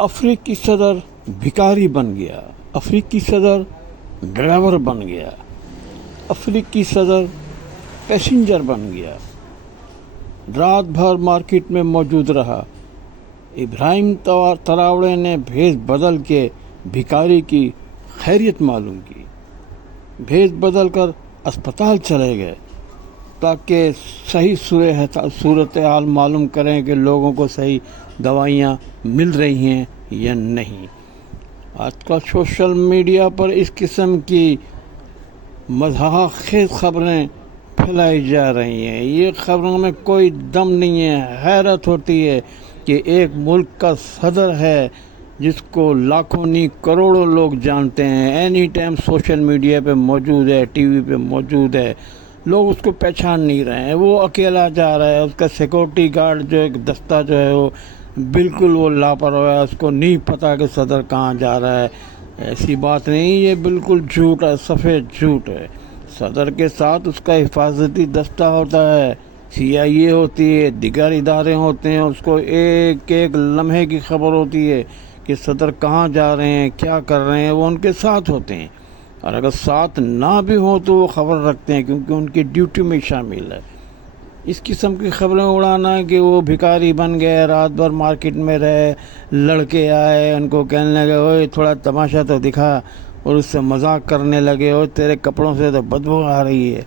अफ्रीकी सदर भिखारी बन गया, अफ्रीकी सदर ड्राइवर बन गया, अफ्रीकी सदर पैसेंजर बन गया, रात भर मार्केट में मौजूद रहा। इब्राहिम तरावड़े ने भेष बदल के भिखारी की खैरियत मालूम की, भेष बदल कर अस्पताल चले गए ताकि सही सूरत हाल मालूम करें कि लोगों को सही दवाइयाँ मिल रही हैं या नहीं। आजकल सोशल मीडिया पर इस किस्म की मज़ाक़खेज़ खबरें फैलाई जा रही हैं। ये खबरों में कोई दम नहीं है। हैरत होती है कि एक मुल्क का सदर है जिसको लाखों नहीं करोड़ों लोग जानते हैं, एनी टाइम सोशल मीडिया पे मौजूद है, टीवी पे मौजूद है, लोग उसको पहचान नहीं रहे हैं। वो अकेला जा रहा है, उसका सिक्योरिटी गार्ड जो एक दस्ता जो है वो बिल्कुल वो लापरवाह है, उसको नहीं पता कि सदर कहाँ जा रहा है। ऐसी बात नहीं, ये बिल्कुल झूठ है, सफ़ेद झूठ है। सदर के साथ उसका हिफाजती दस्ता होता है, CIA होती है, दिगर इदारे होते हैं, उसको एक एक लम्हे की खबर होती है कि सदर कहाँ जा रहे हैं, क्या कर रहे हैं, वो उनके साथ होते हैं। और अगर साथ ना भी हो तो वो खबर रखते हैं क्योंकि उनकी ड्यूटी में शामिल है। इस किस्म की खबरें उड़ाना कि वो भिखारी बन गए, रात भर मार्केट में रहे, लड़के आए उनको कहने लगे ओए थोड़ा तमाशा तो दिखा, और उससे मजाक करने लगे और तेरे कपड़ों से तो बदबू आ रही है।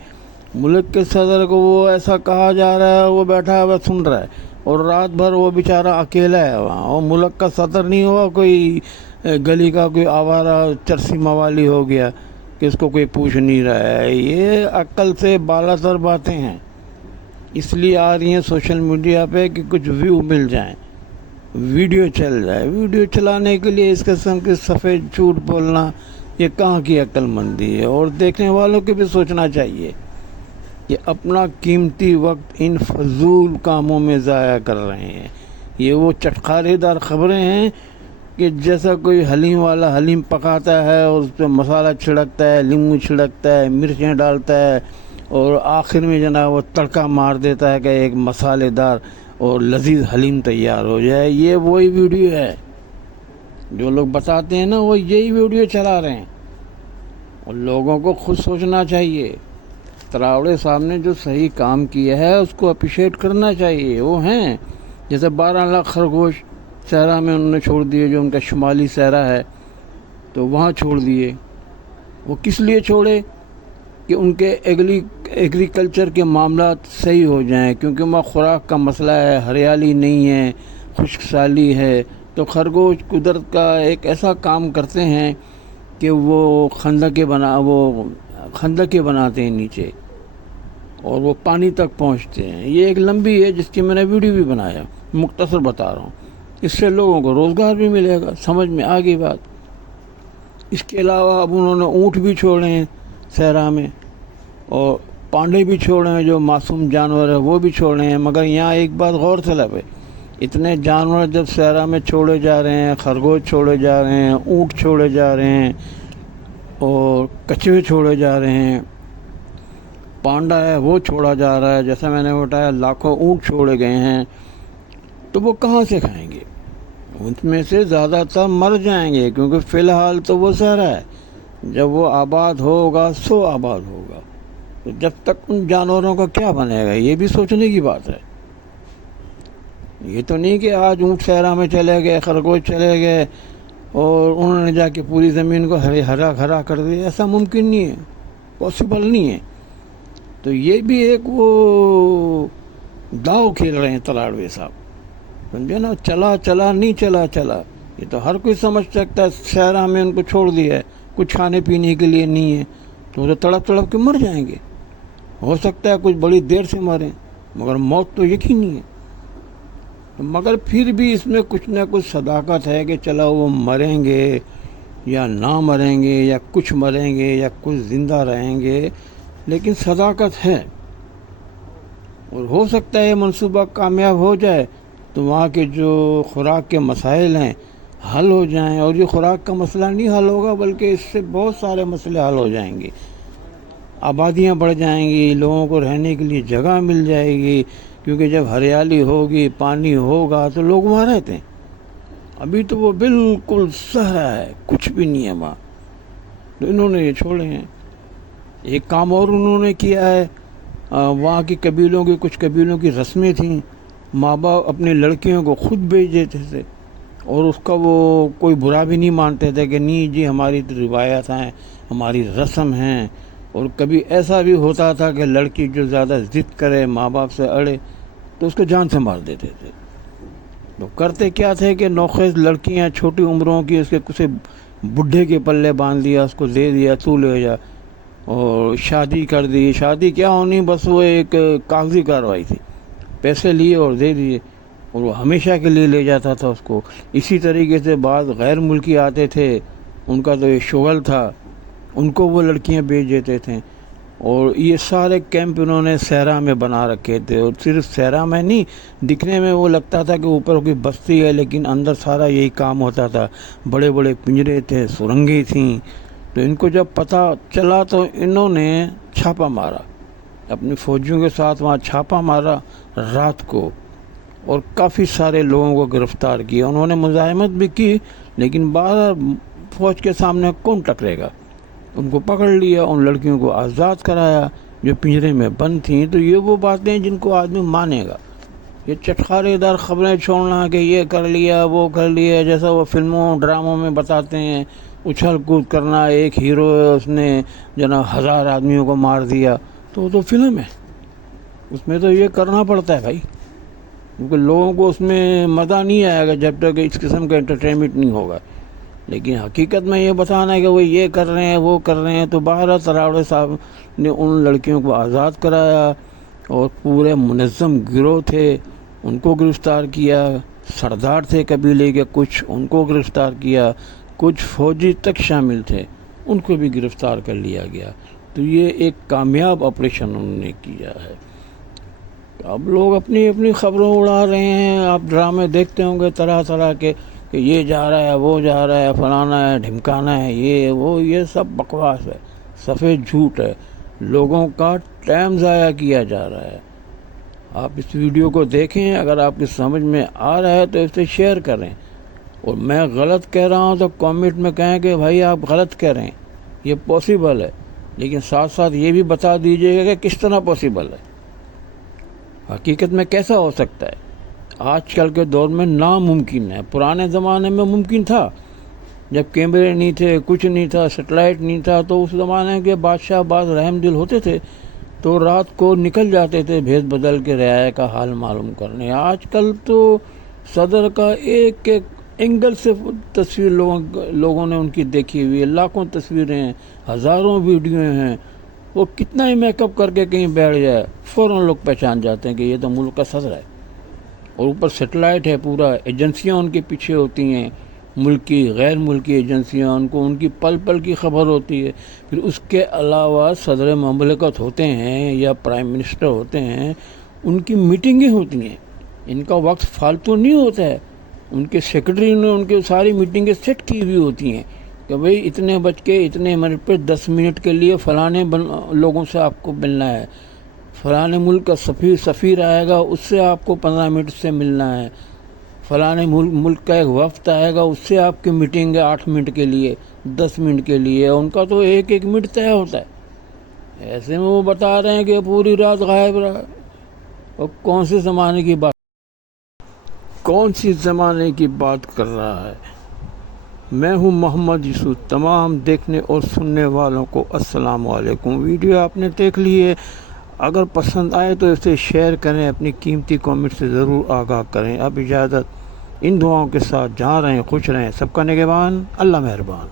मुल्क के सदर को वो ऐसा कहा जा रहा है, वो बैठा है, वह सुन रहा है, और रात भर वो बेचारा अकेला है वहाँ। और मुल्क का सदर नहीं हुआ, कोई गली का कोई आवारा चरसी मवाली हो गया कि इसको कोई पूछ नहीं रहा है। ये अक्ल से बालातर बातें हैं, इसलिए आ रही हैं सोशल मीडिया पे कि कुछ व्यू मिल जाएं, वीडियो चल जाए। वीडियो चलाने के लिए इस किस्म के सफ़ेद झूठ बोलना ये कहाँ की अक्लमंदी है। और देखने वालों को भी सोचना चाहिए कि अपना कीमती वक्त इन फजूल कामों में ज़ाया कर रहे हैं। ये वो चटखारेदार ख़बरें हैं कि जैसा कोई हलीम वाला हलीम पकाता है और उस पर मसाला छिड़कता है, नींबू छिड़कता है, मिर्चें डालता है और आखिर में जनाब वो तड़का मार देता है कि एक मसालेदार और लजीज हलीम तैयार हो जाए। ये वही वीडियो है जो लोग बताते हैं ना, वो यही वीडियो चला रहे हैं। और लोगों को खुद सोचना चाहिए। तरावड़े साहब ने जो सही काम किया है उसको अप्रिशिएट करना चाहिए। वो हैं जैसे 12 लाख खरगोश सहरा में उन्होंने छोड़ दिए, जो उनका शुमाली सहरा है तो वहाँ छोड़ दिए। वो किस लिए छोड़े कि उनके एग्रीकल्चर के मामला सही हो जाएं, क्योंकि वहाँ खुराक का मसला है, हरियाली नहीं है, खुश्क साली है। तो खरगोश कुदरत का एक ऐसा काम करते हैं कि वो खंदकें बनाते हैं नीचे और वो पानी तक पहुंचते हैं। ये एक लंबी है जिसकी मैंने वीडियो भी बनाया, मुख्तसर बता रहा हूँ। इससे लोगों को रोज़गार भी मिलेगा, समझ में आ गई बात। इसके अलावा अब उन्होंने ऊँट भी छोड़े हैं सहरा में, और पांडे भी छोड़े हैं, जो मासूम जानवर है वो भी छोड़े हैं। मगर यहाँ एक बात गौर तलब है, इतने जानवर जब सहरा में छोड़े जा रहे हैं, खरगोश छोड़े जा रहे हैं, ऊँट छोड़े जा रहे हैं और कछुए छोड़े जा रहे हैं, पांडा है वो छोड़ा जा रहा है, जैसा मैंने बताया लाखों ऊँट छोड़े गए हैं, तो वो कहाँ से खाएंगे? उनमें से ज़्यादातर मर जाएंगे, क्योंकि फ़िलहाल तो वो सहरा है। जब वो आबाद होगा सो आबाद होगा, तो जब तक उन जानवरों का क्या बनेगा, ये भी सोचने की बात है। ये तो नहीं कि आज ऊँट सहरा में चले गए, खरगोश चले गए और उन्होंने जाके पूरी ज़मीन को हरा भरा कर दिया। ऐसा मुमकिन नहीं है, पॉसिबल नहीं है। तो ये भी एक वो दाव खेल रहे हैं तरावड़े साहब, समझे ना। चला चला नहीं चला चला, ये तो हर कोई समझ सकता है। सहरा में उनको छोड़ दिया है, कुछ खाने पीने के लिए नहीं है, तो वो तड़प तड़प के मर जाएंगे। हो सकता है कुछ बड़ी देर से मरें, मगर मौत तो यकीनी है। मगर फिर भी इसमें कुछ ना कुछ सदाकत है कि चला वो मरेंगे या ना मरेंगे, या कुछ मरेंगे या कुछ ज़िंदा रहेंगे, लेकिन सदाकत है। और हो सकता है मंसूबा कामयाब हो जाए तो वहाँ के जो खुराक के मसाइल हैं हल हो जाएं। और ये खुराक का मसला नहीं हल होगा, बल्कि इससे बहुत सारे मसले हल हो जाएंगे। आबादियाँ बढ़ जाएंगी, लोगों को रहने के लिए जगह मिल जाएगी, क्योंकि जब हरियाली होगी, पानी होगा तो लोग वहाँ रहते हैं। ابھی تو وہ بالکل صحرا ہے، کچھ بھی نہیں ہے وہاں، تو انہوں نے یہ چھوڑے ہیں۔ ایک کام اور انہوں نے کیا ہے، وہاں کی قبیلوں کی کچھ قبیلوں کی رسمیں تھیں، ماں باپ اپنی لڑکیوں کو خود بھیج دیتے تھے، اور اس کا وہ کوئی برا بھی نہیں مانتے تھے کہ نہیں جی ہماری تو روایات ہیں، ہماری رسم ہیں۔ اور کبھی ایسا بھی ہوتا تھا کہ لڑکی جو زیادہ ضد کرے، ماں باپ سے اڑے، تو اس کو جان سے مار دیتے تھے۔ تو کرتے کیا تھے کہ نوخیز لڑکیاں چھوٹی عمروں کی اس کے کسی بڈھے کے پلے باندھ دیا، اس کو دے دیا تو لے جا، اور شادی کر دی۔ شادی کیا ہونی، بس وہ ایک کاغذی کارروائی تھی، پیسے لیے اور دے دیے، اور وہ ہمیشہ کے لیے لے جاتا تھا اس کو۔ اسی طریقے سے بعض غیر ملکی آتے تھے، ان کا تو یہ شغل تھا، ان کو وہ لڑکیاں بھیج دیتے تھے۔ اور یہ سارے کیمپ انہوں نے صحرا میں بنا رکھے تھے، اور صرف صحرا میں نہیں، دکھنے میں وہ لگتا تھا کہ اوپر کوئی بستی ہے، لیکن اندر سارا یہی کام ہوتا تھا۔ بڑے بڑے پنجرے تھے، سرنگیں تھیں۔ تو ان کو جب پتہ چلا تو انہوں نے چھاپا مارا، اپنی فوجیوں کے ساتھ وہاں چھاپا مارا رات کو، اور کافی سارے لوگوں کو گرفتار کیا۔ انہوں نے مزاحمت بھی کی، لیکن بار فوج کے سامنے کون ٹکرے گا، ان کو پکڑ لیا، ان لڑکیوں کو آزاد کرایا جو پنجرے میں بند تھیں۔ تو یہ وہ باتیں جن کو آدمی مانے گا۔ یہ چٹخارے دار خبریں چھوڑنا کہ یہ کر لیا وہ کر لیا، جیسا وہ فلموں ڈراموں میں بتاتے ہیں، اچھل کود کرنا، ایک ہیرو ہے اس نے جناب 1000 آدمیوں کو مار دیا، تو وہ تو فلم ہے، اس میں تو یہ کرنا پڑتا ہے بھائی، کیونکہ لوگوں کو اس میں مزہ نہیں آئے گا جب تک اس قسم کا انٹرٹینمنٹ نہیں ہوگا۔ لیکن حقیقت میں یہ بتانا ہے کہ وہ یہ کر رہے ہیں وہ کر رہے ہیں۔ تو بہرحال تراوڑے صاحب نے ان لڑکیوں کو آزاد کرایا، اور پورے منظم گروہ تھے ان کو گرفتار کیا، سردار تھے قبیلے کے کچھ، ان کو گرفتار کیا، کچھ فوجی تک شامل تھے، ان کو بھی گرفتار کر لیا گیا۔ تو یہ ایک کامیاب آپریشن انہوں نے کیا ہے۔ اب لوگ اپنی اپنی خبروں اڑا رہے ہیں، آپ ڈرامے دیکھتے ہوں گے طرح طرح کے کہ یہ جا رہا ہے وہ جا رہا ہے، فلانا ہے ڈھمکانا ہے، یہ سب بکواس ہے، سفید جھوٹ ہے، لوگوں کا ٹائم ضائع کیا جا رہا ہے۔ آپ اس ویڈیو کو دیکھیں، اگر آپ کی سمجھ میں آ رہا ہے تو اسے شیئر کریں، اور میں غلط کہہ رہا ہوں تو کامنٹ میں کہیں کہ بھائی آپ غلط کہہ رہے ہیں، یہ پاسبل ہے، لیکن ساتھ ساتھ یہ بھی بتا دیجئے گا کہ کس طرح پاسبل ہے، حقیقت میں کیسا ہو سکتا ہے۔ آج کل کے دور میں ناممکن ہے، پرانے زمانے میں ممکن تھا، جب کیمرے نہیں تھے، کچھ نہیں تھا، سیٹلائٹ نہیں تھا، تو اس زمانے کے بادشاہ بعض رحم دل ہوتے تھے، تو رات کو نکل جاتے تھے بھیس بدل کے رعایا کا حال معلوم کرنے۔ آج کل تو صدر کا ایک ایک اینگل سے تصویر لوگوں نے ان کی دیکھی ہوئی ہے، لاکھوں تصویریں ہیں، ہزاروں ویڈیو ہیں، وہ کتنا ہی میک اپ کر کے کہیں بیٹھ جائے فوراً لوگ پہچان جاتے ہیں کہ یہ تو ملک کا صدر ہے۔ اور اوپر سیٹلائٹ ہے، پورا ایجنسیاں ان کے پیچھے ہوتی ہیں، ملکی غیر ملکی ایجنسیاں، ان کو ان کی پل پل کی خبر ہوتی ہے۔ پھر اس کے علاوہ صدر مملکت ہوتے ہیں یا پرائم منسٹر ہوتے ہیں، ان کی میٹنگیں ہوتی ہیں، ان کا وقت فالتو نہیں ہوتا ہے، ان کے سیکرٹری نے ان کے ساری میٹنگیں سیٹ کی ہوئی ہوتی ہیں کہ بھئی اتنے بج کے اتنے منٹ پہ 10 منٹ کے لیے فلانے لوگوں سے آپ کو ملنا ہے، فلانے ملک کا سفیر آئے گا اس سے آپ کو 15 منٹ سے ملنا ہے، فلانے ملک کا ایک وفد آئے گا اس سے آپ کی میٹنگ ہے 8 منٹ کے لیے، 10 منٹ کے لیے، ان کا تو ایک ایک منٹ طے ہوتا ہے۔ ایسے میں وہ بتا رہے ہیں کہ پوری رات غائب رہا، اور کون سے زمانے کی بات کر رہا ہے۔ میں ہوں محمد یوسف، تمام دیکھنے اور سننے والوں کو السلام علیکم۔ ویڈیو آپ نے دیکھ لی ہے، اگر پسند آئے تو اسے شیئر کریں، اپنی قیمتی کامنٹ سے ضرور آگاہ کریں۔ اب اجازت، ان دعاؤں کے ساتھ جہاں رہیں خوش رہیں، سب کا نگہبان، اللہ مہربان۔